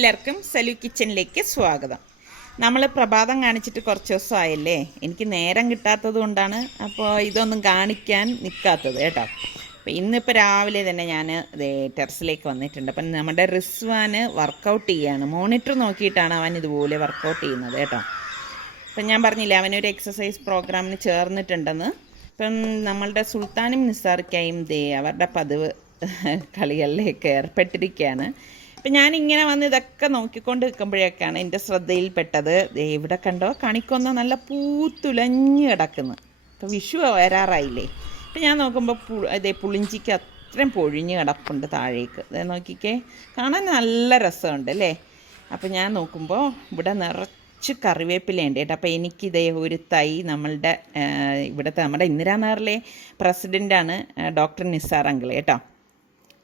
എല്ലാവർക്കും സലു കിച്ചണിലേക്ക് സ്വാഗതം. നമ്മൾ പ്രഭാതം കാണിച്ചിട്ട് കുറച്ച് ദിവസമായല്ലേ, എനിക്ക് നേരം കിട്ടാത്തത് കൊണ്ടാണ് അപ്പോൾ ഇതൊന്നും കാണിക്കാൻ നിൽക്കാത്തത് കേട്ടോ. അപ്പോൾ ഇന്നിപ്പോൾ രാവിലെ തന്നെ ഞാൻ ടെറസിലേക്ക് വന്നിട്ടുണ്ട്. അപ്പം നമ്മുടെ റിസ്വാന് വർക്കൗട്ട് ചെയ്യുകയാണ്. മോണിറ്റർ നോക്കിയിട്ടാണ് അവൻ ഇതുപോലെ വർക്കൗട്ട് ചെയ്യുന്നത് കേട്ടോ. അപ്പം ഞാൻ പറഞ്ഞില്ലേ അവനൊരു എക്സസൈസ് പ്രോഗ്രാമിന് ചേർന്നിട്ടുണ്ടെന്ന്. ഇപ്പം നമ്മളുടെ സുൽത്താനും നിസാർക്കായും അവരുടെ പതിവ് കളികളിലേക്ക് ഏർപ്പെട്ടിരിക്കുകയാണ്. അപ്പം ഞാനിങ്ങനെ വന്ന് ഇതൊക്കെ നോക്കിക്കൊണ്ട് നിൽക്കുമ്പോഴേക്കാണ് എൻ്റെ ശ്രദ്ധയിൽപ്പെട്ടത് ഇവിടെ കണ്ടോ കണിക്കൊന്ന നല്ല പൂത്തുലഞ്ഞ് കിടക്കുന്നു. ഇപ്പോൾ വിഷു വരാറായില്ലേ. അപ്പം ഞാൻ നോക്കുമ്പോൾ പുളിഞ്ചിക്ക് അത്രയും പൊഴിഞ്ഞ് കിടപ്പുണ്ട് താഴേക്ക്. അത് നോക്കിക്കേ, കാണാൻ നല്ല രസമുണ്ട് അല്ലേ. അപ്പം ഞാൻ നോക്കുമ്പോൾ ഇവിടെ നിറച്ച് കറിവേപ്പിലയുണ്ട് കേട്ടോ. അപ്പോൾ എനിക്കിതേ ഒരു തൈ നമ്മളുടെ ഇവിടുത്തെ നമ്മുടെ ഇന്ദിരാനഗറിലെ പ്രസിഡൻ്റാണ് ഡോക്ടർ നിസാർ അങ്കിൾ കേട്ടോ.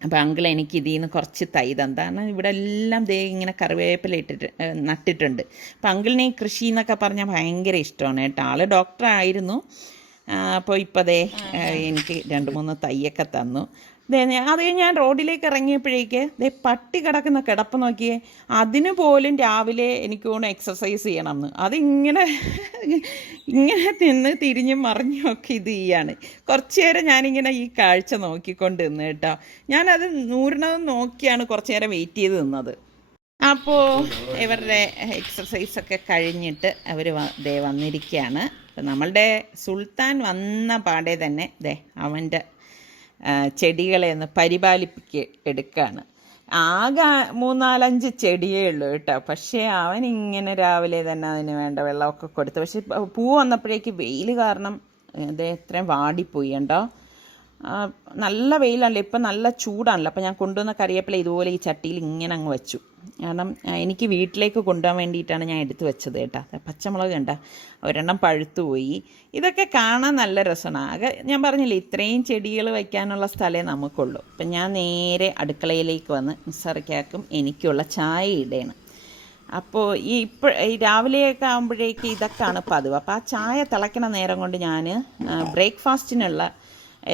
അപ്പോൾ അങ്കിൾ എനിക്ക് ഇതിൽ നിന്ന് കുറച്ച് തൈ തന്താണ്. ഇവിടെ എല്ലാം ഇങ്ങനെ കറിവേപ്പില നട്ടിട്ടുണ്ട്. അപ്പോൾ അങ്കിളിനെ ഈ കൃഷി എന്നൊക്കെ പറഞ്ഞാൽ ഭയങ്കര ഇഷ്ടമാണ് കേട്ടോ. ആൾ ഡോക്ടറായിരുന്നു. അപ്പോൾ ഇപ്പോൾ എനിക്ക് 2-3 തൈയൊക്കെ തന്നു. അത് ഞാൻ റോഡിലേക്ക് ഇറങ്ങിയപ്പോഴേക്ക് പട്ടി കിടക്കുന്ന കിടപ്പ് നോക്കിയേ. അതിന് പോലും രാവിലെ എനിക്ക് തോന്നുന്നു എക്സസൈസ് ചെയ്യണമെന്ന്. അതിങ്ങനെ തിന്ന് തിരിഞ്ഞും മറിഞ്ഞും ഒക്കെ ഇത് ചെയ്യാണ്. കുറച്ച് നേരം ഞാനിങ്ങനെ ഈ കാഴ്ച നോക്കിക്കൊണ്ട് നിന്ന് കേട്ടോ. ഞാനത് നൂറിനത് നോക്കിയാണ് കുറച്ച് നേരം വെയിറ്റ് ചെയ്ത് നിന്നത്. അപ്പോൾ ഇവരുടെ എക്സസൈസൊക്കെ കഴിഞ്ഞിട്ട് അവർ വന്നിരിക്കുകയാണ്. നമ്മളുടെ സുൽത്താൻ വന്ന പാടെ തന്നെ അവൻ്റെ ചെടികളെ ഒന്ന് എടുക്കുകയാണ്. ആകെ 3-4-5 ചെടിയേ ഉള്ളൂ കേട്ടോ. പക്ഷേ അവനിങ്ങനെ രാവിലെ തന്നെ അതിന് വേണ്ട വെള്ളമൊക്കെ കൊടുത്തു. പക്ഷേ പൂ വന്നപ്പോഴേക്ക് വെയിൽ കാരണം എത്രയും വാടിപ്പോയി ഉണ്ടോ. നല്ല വെയിലാണല്ലോ, ഇപ്പം നല്ല ചൂടാണല്ലോ. അപ്പോൾ ഞാൻ കൊണ്ടുവന്ന കറിവേപ്പില ഇതുപോലെ ഈ ചട്ടിയിൽ ഇങ്ങനെ അങ്ങ് വെച്ചു. കാരണം എനിക്ക് വീട്ടിലേക്ക് കൊണ്ടുപോകാൻ വേണ്ടിയിട്ടാണ് ഞാൻ എടുത്ത് വെച്ചത് കേട്ടോ. പച്ചമുളക് കണ്ട ഒരെണ്ണം പഴുത്തുപോയി. ഇതൊക്കെ കാണാൻ നല്ല രസമാണ്. ആകെ ഞാൻ പറഞ്ഞില്ലേ ഇത്രയും ചെടികൾ വയ്ക്കാനുള്ള സ്ഥലമേ നമുക്കുള്ളൂ. അപ്പം ഞാൻ നേരെ അടുക്കളയിലേക്ക് വന്ന് നിസാർക്കാക്കും എനിക്കുള്ള ചായ ഇടയാണ്. അപ്പോൾ ഈ രാവിലെയൊക്കെ ആകുമ്പോഴേക്ക് ഇതൊക്കെയാണ് പതിവ്. അപ്പോൾ ആ ചായ തിളയ്ക്കണ നേരം കൊണ്ട് ഞാൻ ബ്രേക്ക്ഫാസ്റ്റിനുള്ള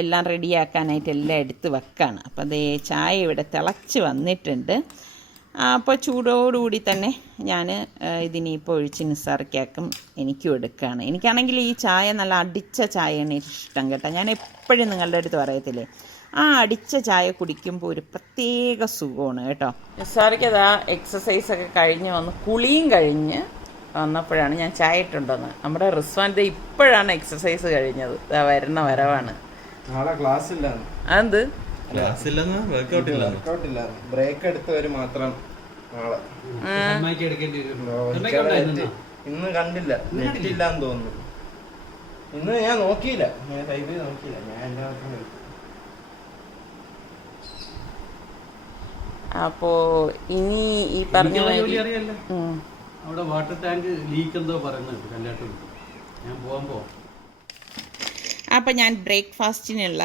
എല്ലാം റെഡിയാക്കാനായിട്ട് എല്ലാം എടുത്ത് വെക്കാണ്. അപ്പോൾ അതേ ചായ ഇവിടെ തിളച്ച് വന്നിട്ടുണ്ട്. അപ്പോൾ ചൂടോടുകൂടി തന്നെ ഞാൻ ഇതിനിപ്പോൾ ഒഴിച്ച് നിസാർക്കാക്കും എനിക്കും എടുക്കുകയാണ്. എനിക്കാണെങ്കിൽ ഈ ചായ നല്ല അടിച്ച ചായയാണ് ഇഷ്ടം കേട്ടോ. ഞാൻ എപ്പോഴും നിങ്ങളുടെ അടുത്ത് പറയത്തില്ലേ, ആ അടിച്ച ചായ കുടിക്കുമ്പോൾ ഒരു പ്രത്യേക സുഖമാണ് കേട്ടോ. നിസാർക്ക് അതാ എക്സസൈസൊക്കെ കഴിഞ്ഞ് വന്ന് കുളിയും കഴിഞ്ഞ് വന്നപ്പോഴാണ് ഞാൻ ചായ ഇട്ടുണ്ടെന്ന്. നമ്മുടെ റിസ്വാൻ്റെ ഇപ്പോഴാണ് എക്സസൈസ് കഴിഞ്ഞത്. വരണ വരവാണ്. നാളെ ക്ലാസ് ഇല്ല. അതെന്ത് ബ്രേക്ക് എടുത്തവര് മാത്രം നാളെ. ഇന്ന് കണ്ടില്ല, നെറ്റില്ലാന്ന് തോന്നുന്നു. ഇന്ന് ഞാൻ നോക്കിയില്ല, ഞാൻ ടൈപ്പ് ചെയ്ത് നോക്കിയില്ല. ഞാൻ എല്ലാവർക്കും അപ്പോ ഇനി ഈ പറഞ്ഞ അവിടെ വാട്ടർ ടാങ്ക് ലീക്ക് എന്തോ പറയുന്നുണ്ട് കല്യാണം. ഞാൻ പോകുമ്പോ അപ്പം ഞാൻ ബ്രേക്ക്ഫാസ്റ്റിനുള്ള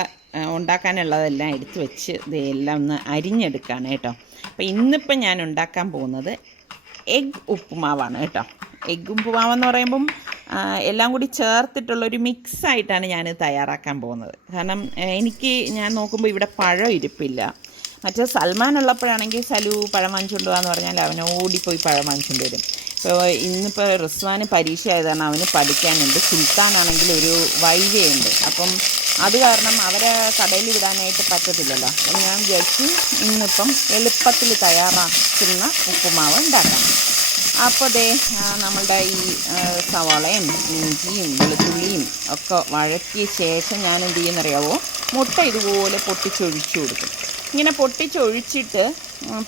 ഉണ്ടാക്കാനുള്ളതെല്ലാം എടുത്തു വെച്ച് ഇതെല്ലാം ഒന്ന് അരിഞ്ഞെടുക്കുകയാണ് കേട്ടോ. അപ്പോൾ ഇന്നിപ്പം ഞാൻ ഉണ്ടാക്കാൻ പോകുന്നത് എഗ് ഉപ്പുമാവാണ് കേട്ടോ. എഗ് ഉപ്പുമാവെന്ന് പറയുമ്പം എല്ലാം കൂടി ചേർത്തിട്ടുള്ളൊരു മിക്സായിട്ടാണ് ഞാൻ തയ്യാറാക്കാൻ പോകുന്നത്. കാരണം ഞാൻ നോക്കുമ്പോൾ ഇവിടെ പഴം ഇരിപ്പില്ല. മറ്റേ സൽമാൻ ഉള്ളപ്പോഴാണെങ്കിൽ സലു പഴം വാങ്ങിച്ചുകൊണ്ട് പോകാമെന്ന് പറഞ്ഞാൽ അവൻ ഓടിപ്പോയി പഴം വാങ്ങിച്ചുകൊണ്ട് വരും. ഇപ്പോൾ ഇന്നിപ്പോൾ റിസ്വാന് പരീക്ഷ ആയതാണ്, അവന് പഠിക്കാനുണ്ട്. സുൽത്താനാണെങ്കിൽ ഒരു വൈവയുണ്ട്. അപ്പം അത് കാരണം അവരെ കടയിൽ വിടാനായിട്ട് പറ്റത്തില്ലല്ലോ. അപ്പം ഞാൻ വിചാരിച്ചു ഇന്നിപ്പം എളുപ്പത്തിൽ തയ്യാറാക്കുന്ന ഉപ്പുമാവ് ഉണ്ടാക്കാം. അപ്പോൾ നമ്മളുടെ ഈ സവാളയും ഇഞ്ചിയും വെളുത്തുള്ളിയും ഒക്കെ വഴറ്റിയ ശേഷം ഞാൻ എന്ത് ചെയ്യുന്നറിയാവോ, മുട്ട ഇതുപോലെ പൊട്ടിച്ചൊഴിച്ചു കൊടുക്കും. ഇങ്ങനെ പൊട്ടിച്ചൊഴിച്ചിട്ട്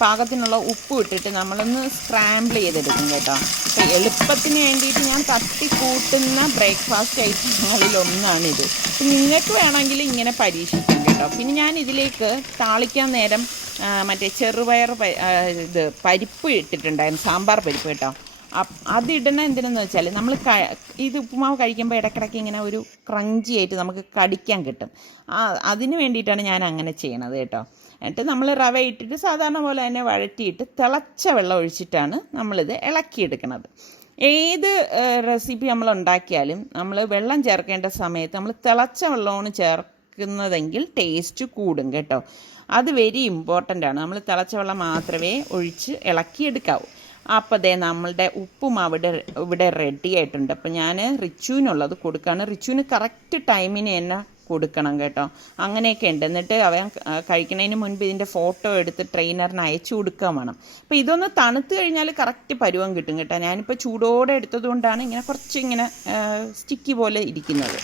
പാകത്തിനുള്ള ഉപ്പ് ഇട്ടിട്ട് നമ്മളൊന്ന് സ്ക്രാമ്പിൾ ചെയ്തെടുക്കും കേട്ടോ. അപ്പോൾ എളുപ്പത്തിന് വേണ്ടിയിട്ട് ഞാൻ തട്ടിക്കൂട്ടുന്ന ബ്രേക്ക്ഫാസ്റ്റ് ഐറ്റങ്ങളിലൊന്നാണിത്. അപ്പം നിങ്ങൾക്ക് വേണമെങ്കിൽ ഇങ്ങനെ പരീക്ഷിക്കാം കേട്ടോ. പിന്നെ ഞാൻ ഇതിലേക്ക് താളിക്കാൻ നേരം മറ്റേ ചെറുപയർ പരിപ്പ് ഇട്ടിട്ടുണ്ടായിരുന്നു, സാമ്പാർ പരിപ്പ് കേട്ടോ. അതിടണ എന്തിനെന്ന് വെച്ചാൽ നമ്മൾ ഇത് ഉപ്പുമാവ് കഴിക്കുമ്പോൾ ഇടയ്ക്കിടയ്ക്ക് ഇങ്ങനെ ഒരു ക്രഞ്ചി ആയിട്ട് നമുക്ക് കടിക്കാൻ കിട്ടും. അതിന് വേണ്ടിയിട്ടാണ് ഞാൻ അങ്ങനെ ചെയ്യണത് കേട്ടോ. എന്നിട്ട് നമ്മൾ റവ ഇട്ടിട്ട് സാധാരണ പോലെ തന്നെ വഴറ്റിയിട്ട് തിളച്ച വെള്ളം ഒഴിച്ചിട്ടാണ് നമ്മളിത് ഇളക്കിയെടുക്കുന്നത്. ഏത് റെസിപ്പി നമ്മൾ ഉണ്ടാക്കിയാലും നമ്മൾ വെള്ളം ചേർക്കേണ്ട സമയത്ത് നമ്മൾ തിളച്ച വെള്ളമാണ് ആക്കുന്നതെങ്കിൽ ടേസ്റ്റ് കൂടും കേട്ടോ. അത് വെരി ഇമ്പോർട്ടൻ്റ് ആണ്. നമ്മൾ തിളച്ച വെള്ളം മാത്രമേ ഒഴിച്ച് ഇളക്കിയെടുക്കാവൂ. അപ്പോൾ ദേ നമ്മളുടെ ഉപ്പുമാവ് ഇവിടെ റെഡി ആയിട്ടുണ്ട്. അപ്പോൾ ഞാൻ റിച്ചുവിനുള്ളത് കൊടുക്കുകയാണ്. റിച്ചുവിന് കറക്റ്റ് ടൈമിന് തന്നെ കൊടുക്കണം കേട്ടോ. അങ്ങനെയൊക്കെ ഉണ്ട്. എന്നിട്ട് അവൻ കഴിക്കുന്നതിന് മുൻപ് ഇതിൻ്റെ ഫോട്ടോ എടുത്ത് ട്രെയിനറിന് അയച്ചു കൊടുക്കാൻ വേണം. അപ്പോൾ ഇതൊന്ന് തണുത്ത് കഴിഞ്ഞാൽ കറക്റ്റ് പരുവം കിട്ടും കേട്ടോ. ഞാനിപ്പോൾ ചൂടോടെ എടുത്തതുകൊണ്ടാണ് ഇങ്ങനെ കുറച്ച് ഇങ്ങനെ സ്റ്റിക്കി പോലെ ഇരിക്കുന്നത്.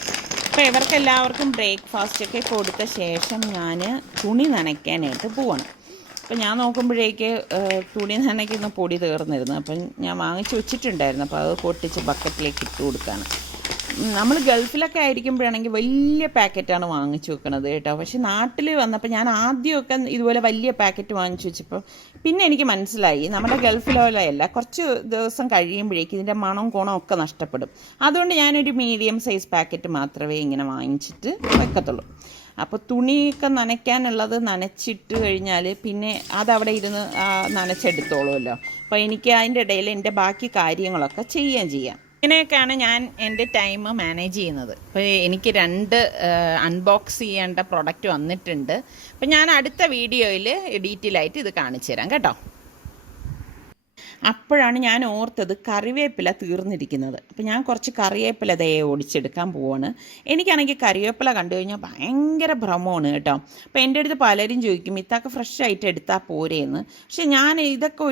അപ്പോൾ ഇവർക്കെല്ലാവർക്കും ബ്രേക്ക്ഫാസ്റ്റൊക്കെ കൊടുത്ത ശേഷം ഞാൻ തുണി നനയ്ക്കാനായിട്ട് പോവാണ്. അപ്പോൾ ഞാൻ നോക്കുമ്പോഴേക്ക് തുണി നനയ്ക്കുന്ന പൊടി തീർന്നിരുന്നു. അപ്പം ഞാൻ വാങ്ങിച്ച് വെച്ചിട്ടുണ്ടായിരുന്നു. അപ്പോൾ അത് പൊട്ടിച്ച് ബക്കറ്റിലേക്ക് ഇട്ട് കൊടുക്കുകയാണ്. നമ്മൾ ഗൾഫിലൊക്കെ ആയിരിക്കുമ്പോഴാണെങ്കിൽ വലിയ പാക്കറ്റാണ് വാങ്ങിച്ചു വെക്കണത് കേട്ടോ. പക്ഷെ നാട്ടിൽ വന്നപ്പോൾ ഞാൻ ആദ്യമൊക്കെ ഇതുപോലെ വലിയ പാക്കറ്റ് വാങ്ങിച്ചു വെച്ചപ്പോൾ പിന്നെ എനിക്ക് മനസ്സിലായി നമ്മുടെ ഗൾഫിലോലല്ല, കുറച്ച് ദിവസം കഴിയുമ്പോഴേക്കും ഇതിൻ്റെ മണം ഗുണം ഒക്കെ നഷ്ടപ്പെടും. അതുകൊണ്ട് ഞാനൊരു മീഡിയം സൈസ് പാക്കറ്റ് മാത്രമേ ഇങ്ങനെ വാങ്ങിച്ചിട്ട് വെക്കത്തുള്ളൂ. അപ്പോൾ തുണിയൊക്കെ നനയ്ക്കാനുള്ളത് നനച്ചിട്ട് കഴിഞ്ഞാൽ പിന്നെ അതവിടെ ഇരുന്ന് നനച്ചെടുത്തോളുമല്ലോ. അപ്പോൾ എനിക്ക് അതിൻ്റെ ഇടയിൽ എൻ്റെ ബാക്കി കാര്യങ്ങളൊക്കെ ചെയ്യാം. ഇങ്ങനെയൊക്കെയാണ് ഞാൻ എൻ്റെ ടൈം മാനേജ് ചെയ്യുന്നത്. അപ്പോൾ എനിക്ക് 2 അൺബോക്സ് ചെയ്യേണ്ട പ്രൊഡക്റ്റ് വന്നിട്ടുണ്ട്. അപ്പോൾ ഞാൻ അടുത്ത വീഡിയോയിൽ ഡീറ്റെയിൽ ആയിട്ട് ഇത് കാണിച്ചു തരാം കേട്ടോ. അപ്പോഴാണ് ഞാൻ ഓർത്തത് കറിവേപ്പില തീർന്നിരിക്കുന്നത്. അപ്പോൾ ഞാൻ കുറച്ച് കറിവേപ്പില ഒടിച്ചെടുക്കാൻ പോവാണ്. എനിക്കാണെങ്കിൽ കറിവേപ്പില കണ്ടു കഴിഞ്ഞാൽ ഭയങ്കര ഭ്രമമാണ് കേട്ടോ. അപ്പോൾ എൻ്റെ അടുത്ത് പലരും ചോദിക്കും ഇതൊക്കെ ഫ്രഷ് ആയിട്ട് എടുത്താൽ പോരെയെന്ന്. പക്ഷെ ഞാൻ ഇതൊക്കെ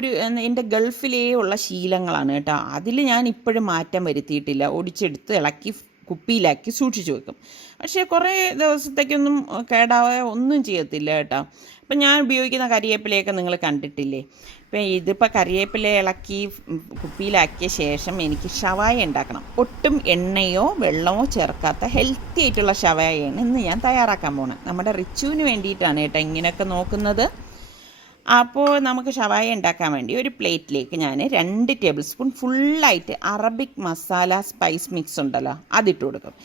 എൻ്റെ ഗൾഫിലേ ഉള്ള ശീലങ്ങളാണ് കേട്ടോ. അതിൽ ഞാൻ ഇപ്പോഴും മാറ്റം വരുത്തിയിട്ടില്ല. ഒടിച്ചെടുത്ത് ഇളക്കി കുപ്പിയിലാക്കി സൂക്ഷിച്ചു വെക്കും. പക്ഷേ കുറേ ദിവസത്തേക്കൊന്നും കേടാവാതെ ഒന്നും ചെയ്യത്തില്ല കേട്ടോ. അപ്പം ഞാൻ ഉപയോഗിക്കുന്ന കരിവേപ്പിലയൊക്കെ നിങ്ങൾ കണ്ടിട്ടില്ലേ. ഇപ്പം ഇതിപ്പോൾ കരിവേപ്പില ഇളക്കി കുപ്പിയിലാക്കിയ ശേഷം എനിക്ക് ഷവായ ഉണ്ടാക്കണം. ഒട്ടും എണ്ണയോ വെള്ളമോ ചേർക്കാത്ത ഹെൽത്തി ആയിട്ടുള്ള ഷവായയാണ് ഇന്ന് ഞാൻ തയ്യാറാക്കാൻ പോണത്. നമ്മുടെ റിച്ചുവിന് വേണ്ടിയിട്ടാണ് കേട്ടോ ഇങ്ങനെയൊക്കെ നോക്കുന്നത്. അപ്പോൾ നമുക്ക് ഷവായ ഉണ്ടാക്കാൻ വേണ്ടി ഒരു പ്ലേറ്റിലേക്ക് ഞാൻ 2 ടേബിൾ സ്പൂൺ ഫുള്ളായിട്ട് അറബിക് മസാല സ്പൈസ് മിക്സ് ഉണ്ടല്ലോ അതിട്ട് കൊടുക്കും.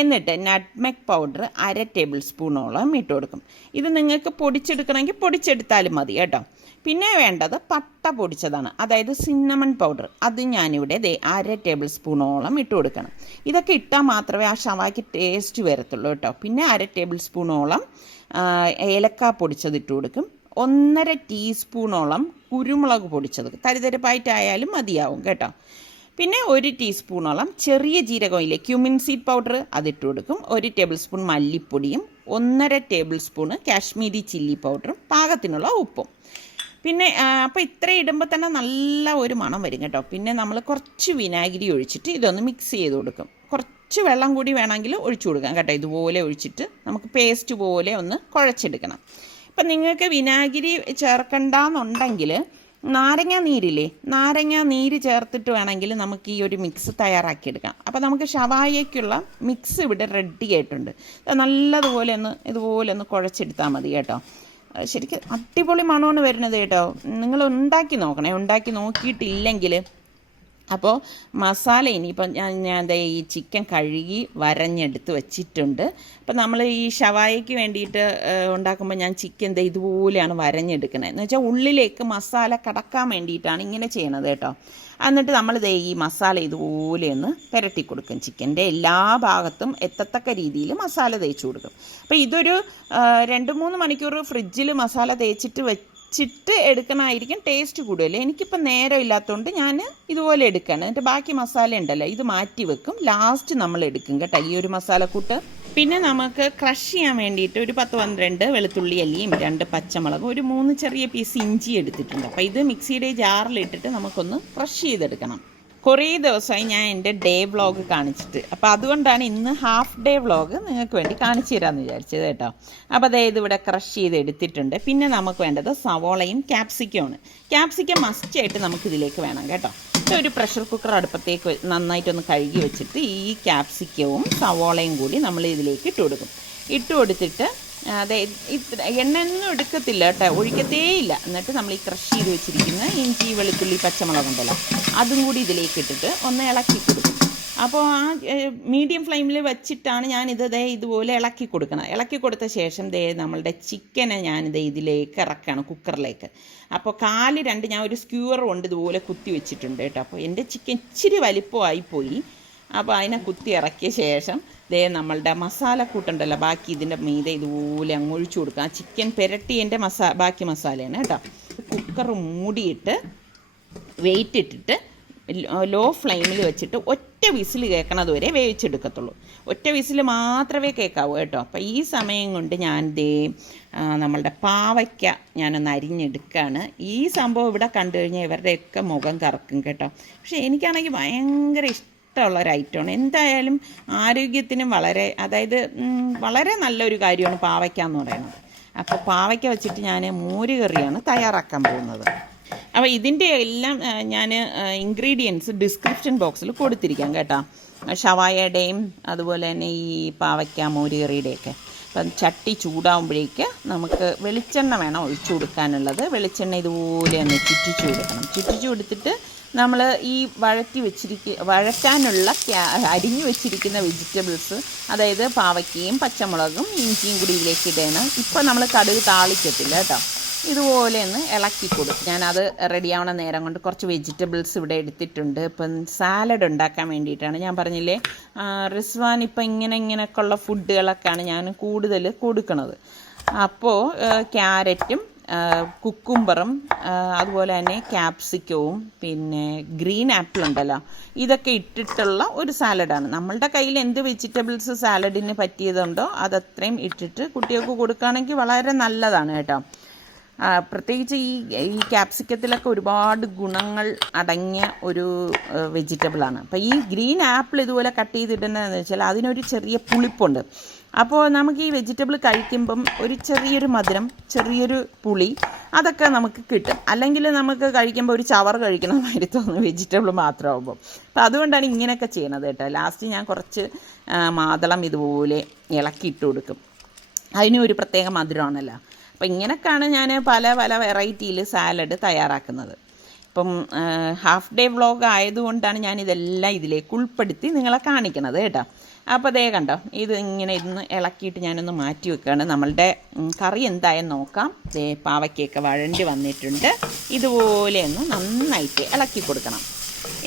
എന്നിട്ട് നട്ട്മെഗ് പൗഡർ 1/2 ടേബിൾ സ്പൂണോളം ഇട്ട് കൊടുക്കും. ഇത് നിങ്ങൾക്ക് പൊടിച്ചെടുക്കണമെങ്കിൽ പൊടിച്ചെടുത്താലും മതി കേട്ടോ. പിന്നെ വേണ്ടത് പട്ട പൊടിച്ചതാണ്, അതായത് സിന്നമൺ പൗഡർ. അത് ഞാനിവിടെ 1/2 ടേബിൾ സ്പൂണോളം ഇട്ട് കൊടുക്കണം. ഇതൊക്കെ ഇട്ടാൽ മാത്രമേ ആ ഷവായ്ക്ക് ടേസ്റ്റ് വരത്തുള്ളൂ കേട്ടോ. പിന്നെ 1/2 ടേബിൾ സ്പൂണോളം ഏലക്ക പൊടിച്ചത് ഇട്ട് കൊടുക്കും. 1.5 ടീസ്പൂണോളം കുരുമുളക് പൊടിച്ചത് തരിതരിപ്പായിട്ടായാലും മതിയാവും കേട്ടോ. പിന്നെ 1 ടീസ്പൂണോളം ചെറിയ ജീരകമില്ലേ ക്യൂമിൻ സീഡ് പൗഡർ അതിട്ട് കൊടുക്കും. 1 ടേബിൾ സ്പൂൺ മല്ലിപ്പൊടിയും 1.5 ടേബിൾ സ്പൂണ് കാശ്മീരി ചില്ലി പൗഡറും പാകത്തിനുള്ള ഉപ്പും. പിന്നെ അപ്പോൾ ഇത്രയും ഇടുമ്പോൾ തന്നെ നല്ല ഒരു മണം വരും കേട്ടോ. പിന്നെ നമ്മൾ കുറച്ച് വിനാഗിരി ഒഴിച്ചിട്ട് ഇതൊന്ന് മിക്സ് ചെയ്ത് കൊടുക്കും. കുറച്ച് വെള്ളം കൂടി വേണമെങ്കിൽ ഒഴിച്ചു കൊടുക്കാം കേട്ടോ. ഇതുപോലെ ഒഴിച്ചിട്ട് നമുക്ക് പേസ്റ്റ് പോലെ ഒന്ന് കുഴച്ചെടുക്കണം. ഇപ്പം നിങ്ങൾക്ക് വിനാഗിരി ചേർക്കണ്ടെന്നുണ്ടെങ്കിൽ നാരങ്ങ നീരില്ലേ, നാരങ്ങ നീര് ചേർത്തിട്ട് വേണമെങ്കിൽ നമുക്ക് ഈ ഒരു മിക്സ് തയ്യാറാക്കിയെടുക്കാം. അപ്പോൾ നമുക്ക് ഷവായയ്ക്കുള്ള മിക്സ് ഇവിടെ റെഡി ആയിട്ടുണ്ട്. നല്ലതുപോലെ ഇതുപോലെ ഒന്ന് കുഴച്ചെടുത്താൽ മതി കേട്ടോ. ശരിക്കും അടിപൊളി മണമാണ് വരുന്നത് കേട്ടോ. നിങ്ങൾ ഉണ്ടാക്കി നോക്കണേ. ഉണ്ടാക്കി നോക്കിയിട്ടില്ലെങ്കിൽ അപ്പോൾ മസാല ഇനിയിപ്പം ഞാൻ ഈ ചിക്കൻ കഴുകി വരഞ്ഞെടുത്ത് വെച്ചിട്ടുണ്ട്. അപ്പം നമ്മൾ ഈ ഷവായയ്ക്ക് വേണ്ടിയിട്ട് ഉണ്ടാക്കുമ്പോൾ ഞാൻ ചിക്കൻ ഇതുപോലെയാണ് വരഞ്ഞെടുക്കുന്നത്. എന്ന് വെച്ചാൽ ഉള്ളിലേക്ക് മസാല കടക്കാൻ വേണ്ടിയിട്ടാണ് ഇങ്ങനെ ചെയ്യണത് കേട്ടോ. എന്നിട്ട് നമ്മൾ ഈ മസാല ഇതുപോലെ ഒന്ന് പുരട്ടി കൊടുക്കും. ചിക്കൻ്റെ എല്ലാ ഭാഗത്തും എത്തത്തക്ക രീതിയിൽ മസാല തേച്ച് കൊടുക്കും. അപ്പോൾ ഇതൊരു 2-3 മണിക്കൂർ ഫ്രിഡ്ജിൽ മസാല തേച്ചിട്ട് എടുക്കണമായിരിക്കും ടേസ്റ്റ് കൂടുതൽ. എനിക്കിപ്പോൾ നേരം ഇല്ലാത്തതുകൊണ്ട് ഞാൻ ഇതുപോലെ എടുക്കുകയാണ്. എന്നിട്ട് ബാക്കി മസാല ഉണ്ടല്ലോ ഇത് മാറ്റി വെക്കും. ലാസ്റ്റ് നമ്മൾ എടുക്കും കേട്ടോ ഈ ഒരു മസാലക്കൂട്ട്. പിന്നെ നമുക്ക് ക്രഷ് ചെയ്യാൻ വേണ്ടിയിട്ട് ഒരു 10-12 വെളുത്തുള്ളി അല്ലിയും 2 പച്ചമുളകും 3 ചെറിയ പീസ് ഇഞ്ചി എടുത്തിട്ടുണ്ട്. അപ്പോൾ ഇത് മിക്സിയുടെ ജാറിലിട്ടിട്ട് നമുക്കൊന്ന് ക്രഷ് ചെയ്തെടുക്കണം. കുറേ ദിവസമായി ഞാൻ എൻ്റെ ഡേ വ്ളോഗ് കാണിച്ചിട്ട്. അപ്പോൾ അതുകൊണ്ടാണ് ഇന്ന് ഹാഫ് ഡേ വ്ളോഗ് നിങ്ങൾക്ക് വേണ്ടി കാണിച്ചു തരാമെന്ന് വിചാരിച്ചത് കേട്ടോ. അപ്പോൾ അതായത് ഇവിടെ ക്രഷ് ചെയ്ത് എടുത്തിട്ടുണ്ട്. പിന്നെ നമുക്ക് വേണ്ടത് സവോളയും ക്യാപ്സിക്കമാണ്. ക്യാപ്സിക്കം മസ്റ്റായിട്ട് നമുക്കിതിലേക്ക് വേണം കേട്ടോ. ഒരു പ്രഷർ കുക്കർ അടുപ്പത്തേക്ക് നന്നായിട്ടൊന്ന് കഴുകി വെച്ചിട്ട് ഈ ക്യാപ്സിക്കവും സവോളയും കൂടി നമ്മൾ ഇതിലേക്ക് ഇട്ട് കൊടുക്കും. ഇട്ട് കൊടുത്തിട്ട് എണ്ണയൊന്നും എടുക്കത്തില്ല കേട്ടോ, ഒഴിക്കത്തേയില്ല. എന്നിട്ട് നമ്മൾ ഈ ക്രഷ് ചെയ്ത് വെച്ചിരിക്കുന്ന ഇഞ്ചി വെളുത്തുള്ളി പച്ചമുളക് ഉണ്ടല്ലോ അതും കൂടി ഇതിലേക്ക് ഇട്ടിട്ട് ഒന്ന് ഇളക്കി കൊടുക്കും. അപ്പോൾ ആ മീഡിയം ഫ്ലെയിമിൽ വെച്ചിട്ടാണ് ഞാനിത് ഇതുപോലെ ഇളക്കി കൊടുക്കണം. ഇളക്കി കൊടുത്ത ശേഷം നമ്മളുടെ ചിക്കനെ ഞാനിത് ഇതിലേക്ക് ഇറക്കുകയാണ് കുക്കറിലേക്ക്. അപ്പോൾ 2 ഞാൻ ഒരു സ്ക്യൂർ കൊണ്ട് ഇതുപോലെ കുത്തി വെച്ചിട്ടുണ്ട് കേട്ടോ. അപ്പോൾ എൻ്റെ ചിക്കൻ ഇച്ചിരി വലിപ്പമായിപ്പോയി. അപ്പോൾ അതിനെ കുത്തി ഇറക്കിയ ശേഷം ദേ നമ്മളുടെ മസാലക്കൂട്ടുണ്ടല്ലോ, ബാക്കി ഇതിൻ്റെ മീതെ ഇതുപോലെ അങ്ങ് ഒഴിച്ചു കൊടുക്കുക. ആ ചിക്കൻ പുരട്ടിയതിൻ്റെ ബാക്കി മസാലയാണ് കേട്ടോ. കുക്കർ മൂടിയിട്ട് വെയിറ്റ് ഇട്ടിട്ട് ലോ ഫ്ലെയിമിൽ വെച്ചിട്ട് ഒറ്റ വിസിൽ കേൾക്കണത് വരെ വേവിച്ചെടുക്കത്തുള്ളൂ. ഒറ്റ വിസിൽ മാത്രമേ കേൾക്കാവൂ കേട്ടോ. അപ്പോൾ ഈ സമയം കൊണ്ട് ഞാൻ നമ്മളുടെ പാവയ്ക്ക ഞാനൊന്ന് അരിഞ്ഞെടുക്കുകയാണ്. ഈ സംഭവം ഇവിടെ കണ്ടു കഴിഞ്ഞാൽ ഇവരുടെയൊക്കെ മുഖം കറക്കും കേട്ടോ. പക്ഷേ എനിക്കാണെങ്കിൽ ഭയങ്കര ഇഷ്ടമുള്ള ഒരു ഐറ്റമാണ്. എന്തായാലും ആരോഗ്യത്തിനും വളരെ നല്ലൊരു കാര്യമാണ് പാവയ്ക്ക എന്ന് പറയുന്നത്. അപ്പോൾ പാവയ്ക്ക വെച്ചിട്ട് ഞാൻ മോരുകറിയാണ് തയ്യാറാക്കാൻ പോകുന്നത്. അപ്പോൾ ഇതിൻ്റെ എല്ലാം ഞാൻ ഇൻഗ്രീഡിയൻസ് ഡിസ്ക്രിപ്ഷൻ ബോക്സിൽ കൊടുത്തിരിക്കാം കേട്ടോ. ഷവായയുടെയും അതുപോലെ തന്നെ ഈ പാവയ്ക്ക മോരുകറിയുടെയൊക്കെ. അപ്പം ചട്ടി ചൂടാവുമ്പോഴേക്ക് നമുക്ക് വെളിച്ചെണ്ണ വേണം ഒഴിച്ചു കൊടുക്കാനുള്ളത്. വെളിച്ചെണ്ണ ഇതുപോലെ ഒന്ന് ചുറ്റിച്ചു കൊടുക്കണം. ചുറ്റിച്ചു കൊടുത്തിട്ട് നമ്മൾ ഈ വഴറ്റാനുള്ള അരിഞ്ഞു വെച്ചിരിക്കുന്ന വെജിറ്റബിൾസ്, അതായത് പാവയ്ക്കയും പച്ചമുളകും ഇഞ്ചിയും കൂടി ഇതിലേക്ക് ഇടണം. ഇപ്പം നമ്മൾ കടുക് താളിക്കത്തില്ല കേട്ടോ. ഇതുപോലെ ഒന്ന് ഇളക്കി കൊടുക്കും. ഞാനത് റെഡിയാവണ നേരം കൊണ്ട് കുറച്ച് വെജിറ്റബിൾസ് ഇവിടെ എടുത്തിട്ടുണ്ട്. ഇപ്പം സാലഡ് ഉണ്ടാക്കാൻ വേണ്ടിയിട്ടാണ്. ഞാൻ പറഞ്ഞില്ലേ, റിസ്വാൻ ഇപ്പം ഇങ്ങനെയൊക്കെയുള്ള ഫുഡുകളൊക്കെയാണ് ഞാൻ കൂടുതൽ കൊടുക്കുന്നത്. അപ്പോൾ ക്യാരറ്റും കുക്കുംബറും അതുപോലെ തന്നെ ക്യാപ്സിക്കവും പിന്നെ ഗ്രീൻ ആപ്പിൾ ഉണ്ടല്ലോ, ഇതൊക്കെ ഇട്ടിട്ടുള്ള ഒരു സാലഡാണ്. നമ്മളുടെ കയ്യിൽ എന്ത് വെജിറ്റബിൾസ് സാലഡിന് പറ്റിയതുണ്ടോ അതത്രയും ഇട്ടിട്ട് കുട്ടികൾക്ക് കൊടുക്കുകയാണെങ്കിൽ വളരെ നല്ലതാണ് കേട്ടോ. പ്രത്യേകിച്ച് ഈ ക്യാപ്സിക്കത്തിലൊക്കെ ഒരുപാട് ഗുണങ്ങൾ അടങ്ങിയ ഒരു വെജിറ്റബിളാണ്. അപ്പോൾ ഈ ഗ്രീൻ ആപ്പിൾ ഇതുപോലെ കട്ട് ചെയ്തിട്ടുണ്ടെന്ന് വെച്ചാൽ അതിനൊരു ചെറിയ പുളിപ്പുണ്ട്. അപ്പോൾ നമുക്ക് ഈ വെജിറ്റബിൾ കഴിക്കുമ്പം ഒരു ചെറിയൊരു മധുരം, ചെറിയൊരു പുളി അതൊക്കെ നമുക്ക് കിട്ടും. അല്ലെങ്കിൽ നമുക്ക് കഴിക്കുമ്പോൾ ഒരു ചവർ കഴിക്കുന്ന മാതിരി തോന്നുന്നു വെജിറ്റബിൾ മാത്രമാകുമ്പോൾ. അപ്പോൾ അതുകൊണ്ടാണ് ഇങ്ങനെയൊക്കെ ചെയ്യണത് കേട്ടോ. ലാസ്റ്റ് ഞാൻ കുറച്ച് മാതളം ഇതുപോലെ ഇളക്കിയിട്ട് കൊടുക്കും. അതിനും ഒരു പ്രത്യേക മധുരമാണല്ലോ. അപ്പം ഇങ്ങനെയൊക്കെയാണ് ഞാൻ പല വെറൈറ്റിയിൽ സാലഡ് തയ്യാറാക്കുന്നത്. ഇപ്പം ഹാഫ് ഡേ വ്ളോഗ് ആയതുകൊണ്ടാണ് ഞാനിതെല്ലാം ഇതിലേക്ക് ഉൾപ്പെടുത്തി നിങ്ങളെ കാണിക്കുന്നത് കേട്ടോ. അപ്പോൾ അതേ കണ്ടോ, ഇന്ന് ഇളക്കിയിട്ട് ഞാനൊന്ന് മാറ്റി വെക്കുകയാണ്. നമ്മളുടെ കറി എന്തായെന്ന് നോക്കാം. പാവയ്ക്കൊക്കെ വഴണ്ടി വന്നിട്ടുണ്ട്. ഇതുപോലെ ഒന്ന് നന്നായിട്ട് ഇളക്കി കൊടുക്കണം.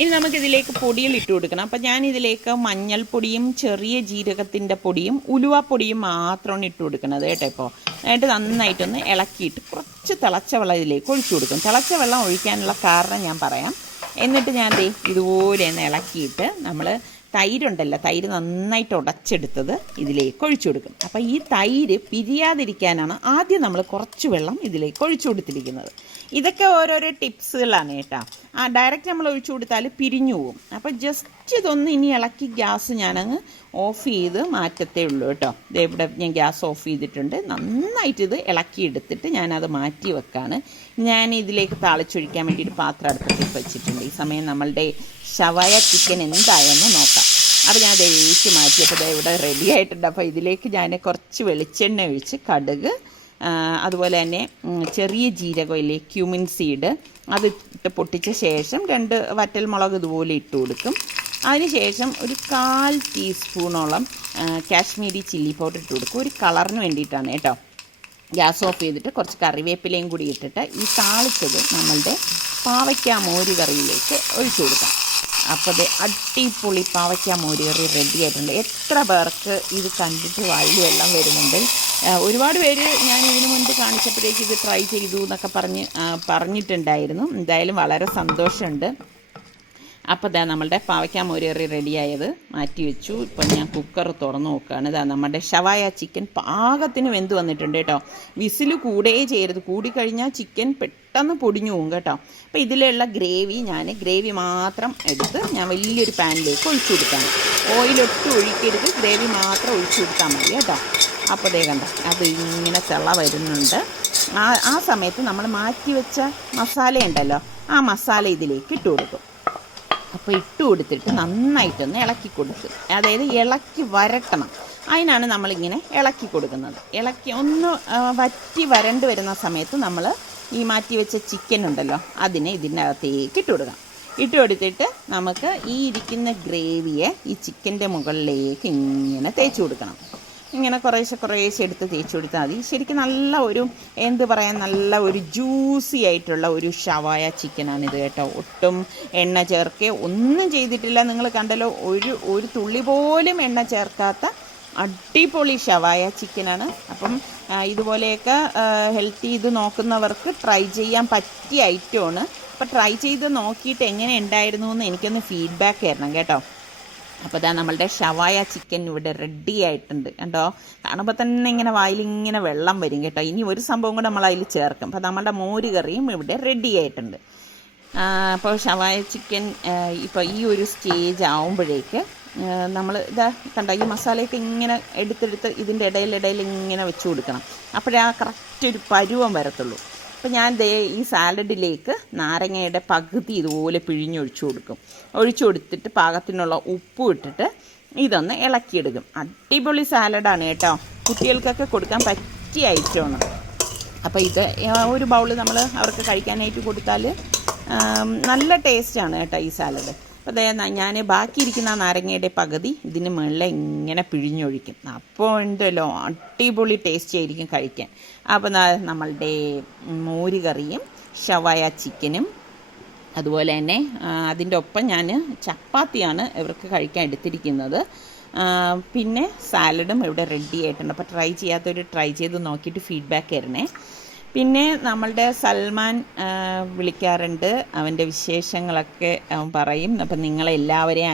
ഇനി നമുക്കിതിലേക്ക് പൊടികൾ ഇട്ട് കൊടുക്കണം. അപ്പം ഞാനിതിലേക്ക് മഞ്ഞൾപ്പൊടിയും ചെറിയ ജീരകത്തിൻ്റെ പൊടിയും ഉലുവാപ്പൊടിയും മാത്രമാണ് ഇട്ട് കൊടുക്കുന്നത് കേട്ടോ. ഇപ്പോൾ എന്നിട്ട് നന്നായിട്ടൊന്ന് ഇളക്കിയിട്ട് കുറച്ച് തിളച്ച വെള്ളം ഇതിലേക്ക് ഒഴിച്ചു കൊടുക്കും. തിളച്ച വെള്ളം ഒഴിക്കാനുള്ള കാരണം ഞാൻ പറയാം. എന്നിട്ട് ഞാൻ ഇതുപോലെ ഒന്ന് ഇളക്കിയിട്ട് നമ്മൾ തൈരുണ്ടല്ലോ, തൈര് നന്നായിട്ട് ഉടച്ചെടുത്തത് ഇതിലേക്ക് ഒഴിച്ചു കൊടുക്കും. അപ്പോൾ ഈ തൈര് പിരിയാതിരിക്കാനാണ് ആദ്യം നമ്മൾ കുറച്ച് വെള്ളം ഇതിലേക്ക് ഒഴിച്ചു കൊടുത്തിരിക്കുന്നത്. ഇതൊക്കെ ഓരോരോ ടിപ്സുകളാണ് കേട്ടോ. ഡയറക്റ്റ് നമ്മൾ ഒഴിച്ചു കൊടുത്താൽ പിരിഞ്ഞു പോകും. അപ്പോൾ ജസ്റ്റ് ഇതൊന്ന് ഇനി ഇളക്കി ഗ്യാസ് ഞാനങ്ങ് ഓഫ് ചെയ്ത് മാറ്റത്തേ ഉള്ളൂ കേട്ടോ. ഇവിടെ ഞാൻ ഗ്യാസ് ഓഫ് ചെയ്തിട്ടുണ്ട്. നന്നായിട്ട് ഇത് ഇളക്കിയെടുത്തിട്ട് ഞാനത് മാറ്റി വെക്കാണ്. ഞാൻ ഇതിലേക്ക് താളിച്ചൊഴിക്കാൻ വേണ്ടിയിട്ട് പാത്രം അടുപ്പത്തേക്ക് വെച്ചിട്ടുണ്ട്. ഈ സമയം നമ്മളുടെ ഷവായ ചിക്കൻ എന്തായെന്ന് നോക്കാം. അപ്പോൾ ഞാൻ വേവിച്ച് മാറ്റിയപ്പോൾ ഇവിടെ റെഡി ആയിട്ടുണ്ട്. അപ്പോൾ ഇതിലേക്ക് ഞാൻ കുറച്ച് വെളിച്ചെണ്ണ ഒഴിച്ച് കടുക്, അതുപോലെ തന്നെ ചെറിയ ജീരകമില്ലേ, ക്യൂമിൻ സീഡ്, അത് ഇട്ട് പൊട്ടിച്ച ശേഷം 2 വറ്റൽമുളക് ഇതുപോലെ ഇട്ട് കൊടുക്കും. അതിനുശേഷം ഒരു 1/4 ടീസ്പൂണോളം കാശ്മീരി ചില്ലി പൗഡർ ഇട്ട് കൊടുക്കും. ഒരു കളറിന് വേണ്ടിയിട്ടാണ് കേട്ടോ. ഗ്യാസ് ഓഫ് ചെയ്തിട്ട് കുറച്ച് കറിവേപ്പിലയും കൂടി ഇട്ടിട്ട് ഈ താളിച്ചത് നമ്മളുടെ പാവയ്ക്ക മോര് കറിയിലേക്ക് ഒഴിച്ചു കൊടുക്കാം. അപ്പോൾ അത് അടിപൊളി പാവയ്ക്ക മോര് കറി റെഡി ആയിട്ടുണ്ട്. എത്ര പേർക്ക് ഇത് കണ്ടിട്ട് വായിൽ വെള്ളം വരുന്നുണ്ട്. ഒരുപാട് പേര് ഞാൻ ഇതിനു മുൻപ് കാണിച്ചപ്പോഴേക്ക് ഇത് ട്രൈ ചെയ്തു എന്നൊക്കെ പറഞ്ഞിട്ടുണ്ടായിരുന്നു. എന്തായാലും വളരെ സന്തോഷമുണ്ട്. അപ്പോൾ നമ്മളുടെ പാവയ്ക്ക മോര് കറി റെഡിയായത് മാറ്റി വെച്ചു. ഇപ്പം ഞാൻ കുക്കർ തുറന്ന് നോക്കുകയാണ്. നമ്മുടെ ഷവായ ചിക്കൻ പാകത്തിന് വെന്ത് വന്നിട്ടുണ്ട് കേട്ടോ. വിസിൽ കൂടേ ചെയ്യരുത്, കൂടിക്കഴിഞ്ഞാൽ ചിക്കൻ പെട്ടെന്ന് പൊടിഞ്ഞു പോകും കേട്ടോ. അപ്പോൾ ഇതിലുള്ള ഗ്രേവി മാത്രം എടുത്ത് ഞാൻ വലിയൊരു പാനിലേക്ക് ഒഴിച്ചു കൊടുക്കാണ്. ഓയിലൊട്ടും ഒഴിക്കരുത്, ഗ്രേവി മാത്രം ഒഴിച്ചു കൊടുത്താൽ മതി കേട്ടോ. അപ്പോൾ കണ്ട അത് ഇങ്ങനെ തിള വരുന്നുണ്ട്. ആ സമയത്ത് നമ്മൾ മാറ്റി വെച്ച മസാല ഉണ്ടല്ലോ, ആ മസാല ഇതിലേക്ക് ഇട്ട് കൊടുക്കും. അപ്പോൾ ഇട്ട് കൊടുത്തിട്ട് നന്നായിട്ടൊന്ന് ഇളക്കി കൊടുക്കും. അതായത് ഇളക്കി വരട്ടണം. അതിനാണ് നമ്മളിങ്ങനെ ഇളക്കി കൊടുക്കുന്നത്. ഇളക്കി ഒന്ന് വറ്റി വരണ്ട് വരുന്ന സമയത്ത് നമ്മൾ ഈ മാറ്റി വെച്ച ചിക്കൻ ഉണ്ടല്ലോ അതിനെ ഇതിൻ്റെ അകത്തേക്ക് ഇട്ട് കൊടുക്കാം. ഇട്ട് കൊടുത്തിട്ട് നമുക്ക് ഈ ഇരിക്കുന്ന ഗ്രേവിയെ ഈ ചിക്കൻ്റെ മുകളിലേക്ക് ഇങ്ങനെ തേച്ച് കൊടുക്കണം. ഇങ്ങനെ കുറേശ്ശെ എടുത്ത് തേച്ച് കൊടുത്താൽ മതി. ശരിക്കും നല്ല ഒരു എന്ത് പറയാൻ നല്ല ഒരു ജ്യൂസി ആയിട്ടുള്ള ഒരു ഷവായ ചിക്കനാണിത് കേട്ടോ. ഒട്ടും എണ്ണ ചേർക്കേ ഒന്നും ചെയ്തിട്ടില്ല. നിങ്ങൾ കണ്ടല്ലോ, ഒരു തുള്ളി പോലും എണ്ണ ചേർക്കാത്ത അടിപൊളി ഷവായ ചിക്കനാണ്. അപ്പം ഇതുപോലെയൊക്കെ ഹെൽത്തി ഇത് നോക്കുന്നവർക്ക് ട്രൈ ചെയ്യാൻ പറ്റിയ ഐറ്റമാണ്. അപ്പോൾ ട്രൈ ചെയ്ത് നോക്കിയിട്ട് എങ്ങനെ ഉണ്ടായിരുന്നു എന്ന് എനിക്കൊന്ന് ഫീഡ്ബാക്ക് തരണം കേട്ടോ. അപ്പോൾ ഇതാ നമ്മളുടെ ഷവായ ചിക്കൻ ഇവിടെ റെഡി ആയിട്ടുണ്ട് കണ്ടോ. കാണുമ്പോൾ തന്നെ ഇങ്ങനെ വായിലിങ്ങനെ വെള്ളം വരും കേട്ടോ. ഇനി ഒരു സംഭവം കൂടെ നമ്മൾ അതിൽ ചേർക്കും. അപ്പോൾ നമ്മളുടെ മോര് കറിയും ഇവിടെ റെഡി ആയിട്ടുണ്ട്. അപ്പോൾ ഷവായ ചിക്കൻ ഇപ്പോൾ ഈ ഒരു സ്റ്റേജ് ആവുമ്പോഴേക്ക് നമ്മൾ ഇതാ കണ്ടോ, ഈ മസാലയൊക്കെ ഇങ്ങനെ എടുത്തെടുത്ത് ഇതിൻ്റെ ഇടയിൽ ഇങ്ങനെ വെച്ച് കൊടുക്കണം. അപ്പോഴേ ആ കറക്റ്റ് ഒരു പരുവം വരത്തുള്ളൂ. അപ്പോൾ ഞാൻ ഈ സാലഡിലേക്ക് നാരങ്ങയുടെ പകുതി ഇതുപോലെ പിഴിഞ്ഞൊഴിച്ചു കൊടുക്കും. ഒഴിച്ചു കൊടുത്തിട്ട് പാകത്തിനുള്ള ഉപ്പും ഇട്ടിട്ട് ഇതൊന്ന് ഇളക്കിയെടുക്കും. അടിപൊളി സാലഡാണ് കേട്ടോ. കുട്ടികൾക്കൊക്കെ കൊടുക്കാൻ പറ്റിയ ഐറ്റമാണ്. അപ്പോൾ ഇത് ഒരു ബൗൾ നമ്മൾ അവർക്ക് കഴിക്കാനായിട്ട് കൊടുത്താൽ നല്ല ടേസ്റ്റാണ് കേട്ടോ ഈ സാലഡ്. അപ്പോൾ ഞാൻ ബാക്കിയിരിക്കുന്ന നാരങ്ങയുടെ പകുതി ഇതിന് മുകളിൽ ഇങ്ങനെ പിഴിഞ്ഞൊഴിക്കും. അപ്പോൾ ഉണ്ടല്ലോ അടിപൊളി ടേസ്റ്റ് ആയിരിക്കും കഴിക്കാൻ. അപ്പോൾ നമ്മളുടെ മോര് കറിയും ഷവായ ചിക്കനും അതുപോലെ തന്നെ അതിൻ്റെ ഒപ്പം ഞാൻ ചപ്പാത്തിയാണ് ഇവർക്ക് കഴിക്കാൻ എടുത്തിരിക്കുന്നത്. പിന്നെ സാലഡും ഇവിടെ റെഡി ആയിട്ടുണ്ട്. അപ്പോൾ ട്രൈ ചെയ്യാത്തവർ ട്രൈ ചെയ്ത് നോക്കിയിട്ട് ഫീഡ്ബാക്ക് തരണേ. പിന്നെ നമ്മളുടെ സൽമാൻ വിളിക്കാറുണ്ട്, അവൻ്റെ വിശേഷങ്ങളൊക്കെ അവൻ പറയും. അപ്പം നിങ്ങളെല്ലാവരെയും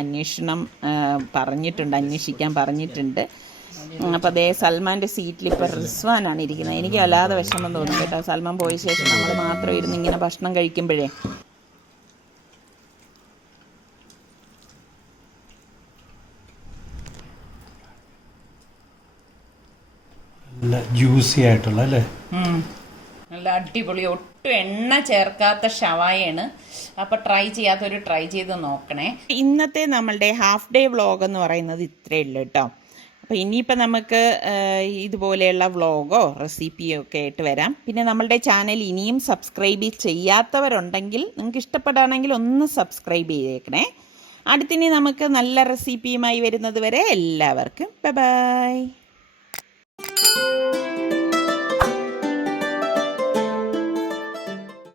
അന്വേഷിക്കാൻ പറഞ്ഞിട്ടുണ്ട്. അപ്പോൾ അതേ സൽമാൻ്റെ സീറ്റിൽ ഇപ്പോൾ റിസ്വാനാണ് ഇരിക്കുന്നത്. എനിക്ക് വല്ലാതെ വിഷമം തോന്നും കേട്ടോ. സൽമാൻ പോയ ശേഷം നമ്മൾ മാത്രം ഇരുന്ന് ഇങ്ങനെ ഭക്ഷണം കഴിക്കുമ്പോഴേ. നല്ല ജ്യൂസി ആയിട്ടുള്ള അല്ലേ, നല്ല അടിപൊളി ഒട്ടും എണ്ണ ചേർക്കാത്ത ഷവായാണ്. അപ്പോൾ ട്രൈ ചെയ്യാത്തവർ ട്രൈ ചെയ്ത് നോക്കണേ. ഇന്നത്തെ നമ്മളുടെ ഹാഫ് ഡേ വ്ളോഗ് എന്ന് പറയുന്നത് ഇത്രയേ ഉള്ളൂ കേട്ടോ. അപ്പോൾ ഇനിയിപ്പോൾ നമുക്ക് ഇതുപോലെയുള്ള വ്ളോഗോ റെസിപ്പിയോ ഒക്കെ ആയിട്ട് വരാം. പിന്നെ നമ്മളുടെ ചാനൽ ഇനിയും സബ്സ്ക്രൈബ് ചെയ്യാത്തവരുണ്ടെങ്കിൽ നിങ്ങൾക്ക് ഇഷ്ടപ്പെടുകയാണെങ്കിൽ ഒന്ന് സബ്സ്ക്രൈബ് ചെയ്തേക്കണേ. അടുത്തിനി നമുക്ക് നല്ല റെസിപ്പിയുമായി വരുന്നത് വരെ എല്ലാവർക്കും ബൈ ബൈ.